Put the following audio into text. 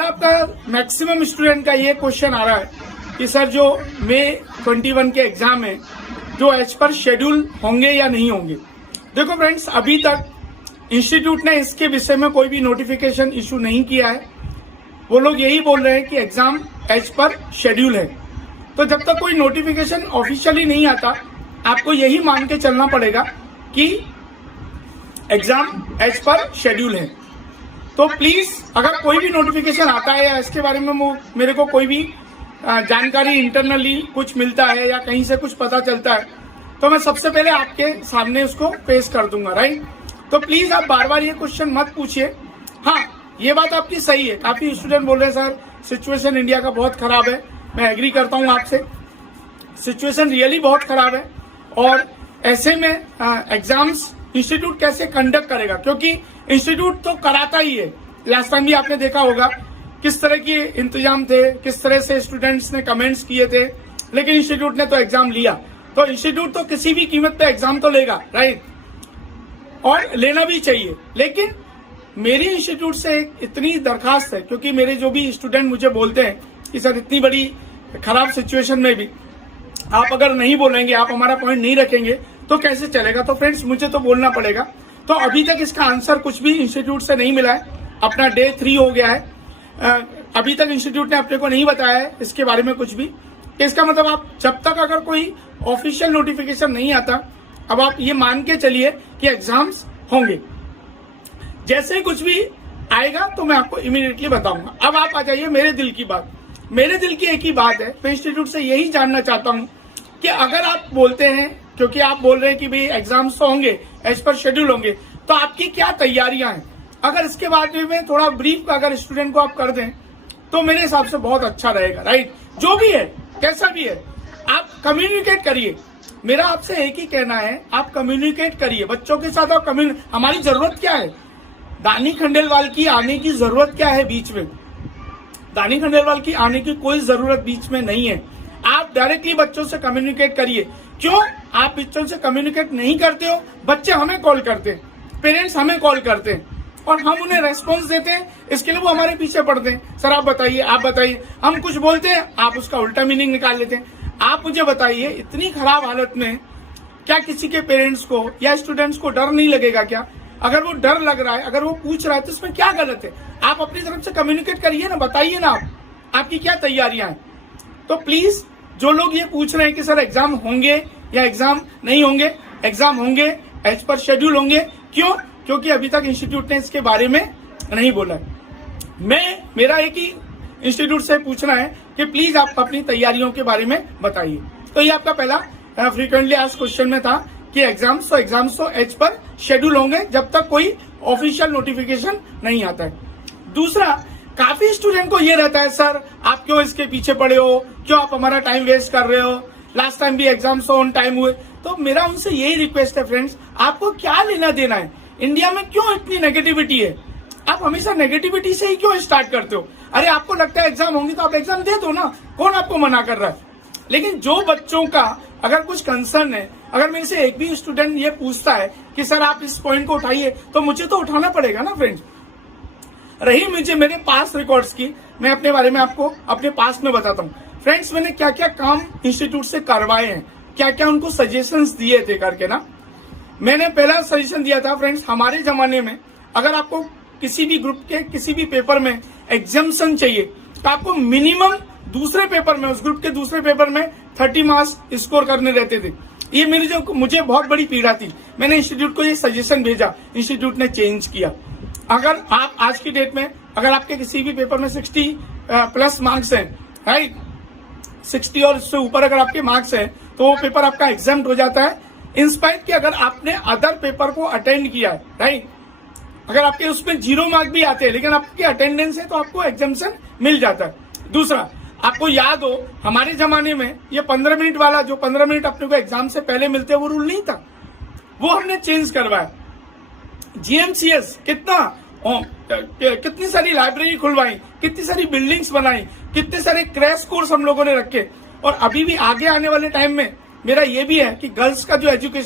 आपका maximum student का ये क्वेश्चन आ रहा है कि सर जो मई 21 के एग्जाम है जो एज पर शेड्यूल होंगे या नहीं होंगे। देखो फ्रेंड्स, अभी तक इंस्टीट्यूट ने इसके विषय में कोई भी नोटिफिकेशन इशू नहीं किया है। वो लोग यही बोल रहे हैं कि एग्जाम एज पर शेड्यूल है। तो जब तक कोई नोटिफिकेशन ऑफिशियली नहीं आता, आपको यही मान के चलना पड़ेगा कि एग्जाम एज पर शेड्यूल है। तो प्लीज अगर कोई भी नोटिफिकेशन आता है या इसके बारे में मेरे को कोई भी जानकारी इंटरनली कुछ मिलता है या कहीं से कुछ पता चलता है, तो मैं सबसे पहले आपके सामने उसको पेश कर दूंगा, राइट। तो प्लीज आप बार बार ये क्वेश्चन मत पूछिए। हाँ, ये बात आपकी सही है, काफी स्टूडेंट बोल रहे हैं सर सिचुएशन इंडिया का बहुत खराब है। मैं एग्री करता हूँ आपसे, सिचुएशन रियली बहुत खराब है। और ऐसे में एग्जाम्स इंस्टीट्यूट कैसे कंडक्ट करेगा, क्योंकि इंस्टीट्यूट तो कराता ही है। लास्ट टाइम भी आपने देखा होगा किस तरह के इंतजाम थे, किस तरह से स्टूडेंट्स ने कमेंट्स किए थे, लेकिन इंस्टीट्यूट ने तो एग्जाम लिया। तो इंस्टीट्यूट तो किसी भी कीमत पे एग्जाम तो लेगा, राइट, और लेना भी चाहिए। लेकिन मेरी इंस्टीट्यूट से इतनी दरखास्त है, क्योंकि मेरे जो भी स्टूडेंट मुझे बोलते हैं कि सर इतनी बड़ी खराब सिचुएशन में भी आप अगर नहीं बोलेंगे, आप हमारा पॉइंट नहीं रखेंगे तो कैसे चलेगा। तो फ्रेंड्स, मुझे तो बोलना पड़ेगा। तो अभी तक इसका आंसर कुछ भी इंस्टीट्यूट से नहीं मिला है। अपना डे 3 हो गया है, अभी तक इंस्टीट्यूट ने अपने को नहीं बताया है इसके बारे में कुछ भी। इसका मतलब आप जब तक अगर कोई ऑफिशियल नोटिफिकेशन नहीं आता, अब आप ये मान के चलिए कि एग्जाम्स होंगे। जैसे ही कुछ भी आएगा तो मैं आपको इमीडिएटली बताऊंगा। अब आप आ जाइए मेरे दिल की बात। मेरे दिल की एक ही बात है, मैं इंस्टीट्यूट से यही जानना चाहता हूं कि अगर आप बोलते हैं, क्योंकि आप बोल रहे हैं कि भाई एग्जाम्स तो होंगे, एज पर शेड्यूल होंगे, तो आपकी क्या तैयारियां हैं। अगर इसके बारे में थोड़ा ब्रीफ अगर स्टूडेंट को आप कर दें तो मेरे हिसाब से बहुत अच्छा रहेगा, राइट। जो भी है, कैसा भी है, आप कम्युनिकेट करिए। मेरा आपसे एक ही कहना है, आप कम्युनिकेट करिए बच्चों के साथ। आप हमारी जरूरत क्या है, दानी खंडेलवाल की आने की जरूरत क्या है बीच में। दानी खंडेलवाल की आने की कोई जरूरत बीच में नहीं है। आप डायरेक्टली बच्चों से कम्युनिकेट करिए। क्यों आप बच्चों से कम्युनिकेट नहीं करते हो? बच्चे हमें कॉल करते हैं, पेरेंट्स हमें कॉल करते हैं और हम उन्हें रेस्पॉन्स देते हैं। इसके लिए वो हमारे पीछे पड़ते हैं, सर आप बताइए, आप बताइए। हम कुछ बोलते हैं, आप उसका उल्टा मीनिंग निकाल लेते हैं। आप मुझे बताइए, इतनी खराब हालत में क्या किसी के पेरेंट्स को या स्टूडेंट्स को डर नहीं लगेगा क्या? अगर वो डर लग रहा है, अगर वो पूछ रहा है, तो इसमें क्या गलत है? आप अपनी तरफ से कम्युनिकेट करिए ना, बताइए ना आपकी क्या तैयारियां हैं। तो प्लीज जो लोग ये पूछ रहे हैं कि सर एग्जाम होंगे या एग्जाम नहीं होंगे, एग्जाम होंगे, एज पर शेड्यूल होंगे। क्यों? क्योंकि अभी तक इंस्टीट्यूट ने इसके बारे में नहीं बोला है। मेरा एक ही इंस्टीट्यूट से पूछना है कि प्लीज आप अपनी तैयारियों के बारे में बताइए। तो ये आपका पहला फ्रीक्वेंटली आस्क्ड क्वेश्चन में था कि एग्जाम्स तो एज पर शेड्यूल होंगे जब तक कोई ऑफिशियल नोटिफिकेशन नहीं आता है। दूसरा, काफी स्टूडेंट को ये रहता है, सर आप क्यों इसके पीछे पड़े हो, क्यों आप हमारा टाइम वेस्ट कर रहे हो, लास्ट टाइम भी एग्जाम्स ऑन टाइम हुए। तो मेरा उनसे यही रिक्वेस्ट है फ्रेंड्स, आपको क्या लेना देना है? इंडिया में क्यों इतनी नेगेटिविटी है? आप हमेशा नेगेटिविटी से ही क्यों स्टार्ट करते हो? अरे आपको लगता है एग्जाम होंगी तो आप एग्जाम दे दो ना, कौन आपको मना कर रहा है? लेकिन जो बच्चों का अगर कुछ कंसर्न है, अगर मेरे से एक भी स्टूडेंट ये पूछता है कि सर आप इस पॉइंट को उठाइए, तो मुझे तो उठाना पड़ेगा ना फ्रेंड्स। रही मुझे मेरे पास रिकॉर्ड्स की, मैं अपने बारे में आपको अपने पास में बताता हूँ फ्रेंड्स। मैंने क्या क्या काम इंस्टीट्यूट से करवाए हैं, क्या क्या उनको सजेशंस दिए थे करके ना। मैंने पहला सजेशन दिया था फ्रेंड्स, हमारे जमाने में अगर आपको किसी भी ग्रुप के किसी भी पेपर में एग्जाम्शन चाहिए तो आपको मिनिमम दूसरे पेपर में, उस ग्रुप के दूसरे पेपर में 30 मार्क्स स्कोर करने रहते थे। ये मुझे बहुत बड़ी पीड़ा थी। मैंने इंस्टीट्यूट को ये सजेशन भेजा, इंस्टीट्यूट ने चेंज किया। अगर आप आज की डेट में अगर आपके किसी भी पेपर में 60 प्लस मार्क्स हैं, राइट, 60 और उससे ऊपर अगर आपके मार्क्स हैं, तो वो पेपर आपका एग्जाम्ड हो जाता है। इंस्पाइट कि अगर आपने अदर पेपर को अटेंड किया है, राइट, अगर आपके उसमें 0 मार्क भी आते हैं लेकिन आपकी अटेंडेंस है तो आपको एग्जाम्शन मिल जाता है। दूसरा, आपको याद हो हमारे जमाने में ये 15 मिनट वाला, जो 15 मिनट अपने को एग्जाम से पहले मिलते हैं, वो रूल नहीं था, वो हमने चेंज करवाया। जीएमसीएस कितनी सारी लाइब्रेरी खुलवाई, कितनी सारी बिल्डिंग्स बनाई, कितने सारे क्रैश कोर्स हम लोगों ने रखे। और अभी भी आगे आने वाले टाइम में मेरा ये भी है कि गर्ल्स का जो एजुकेशन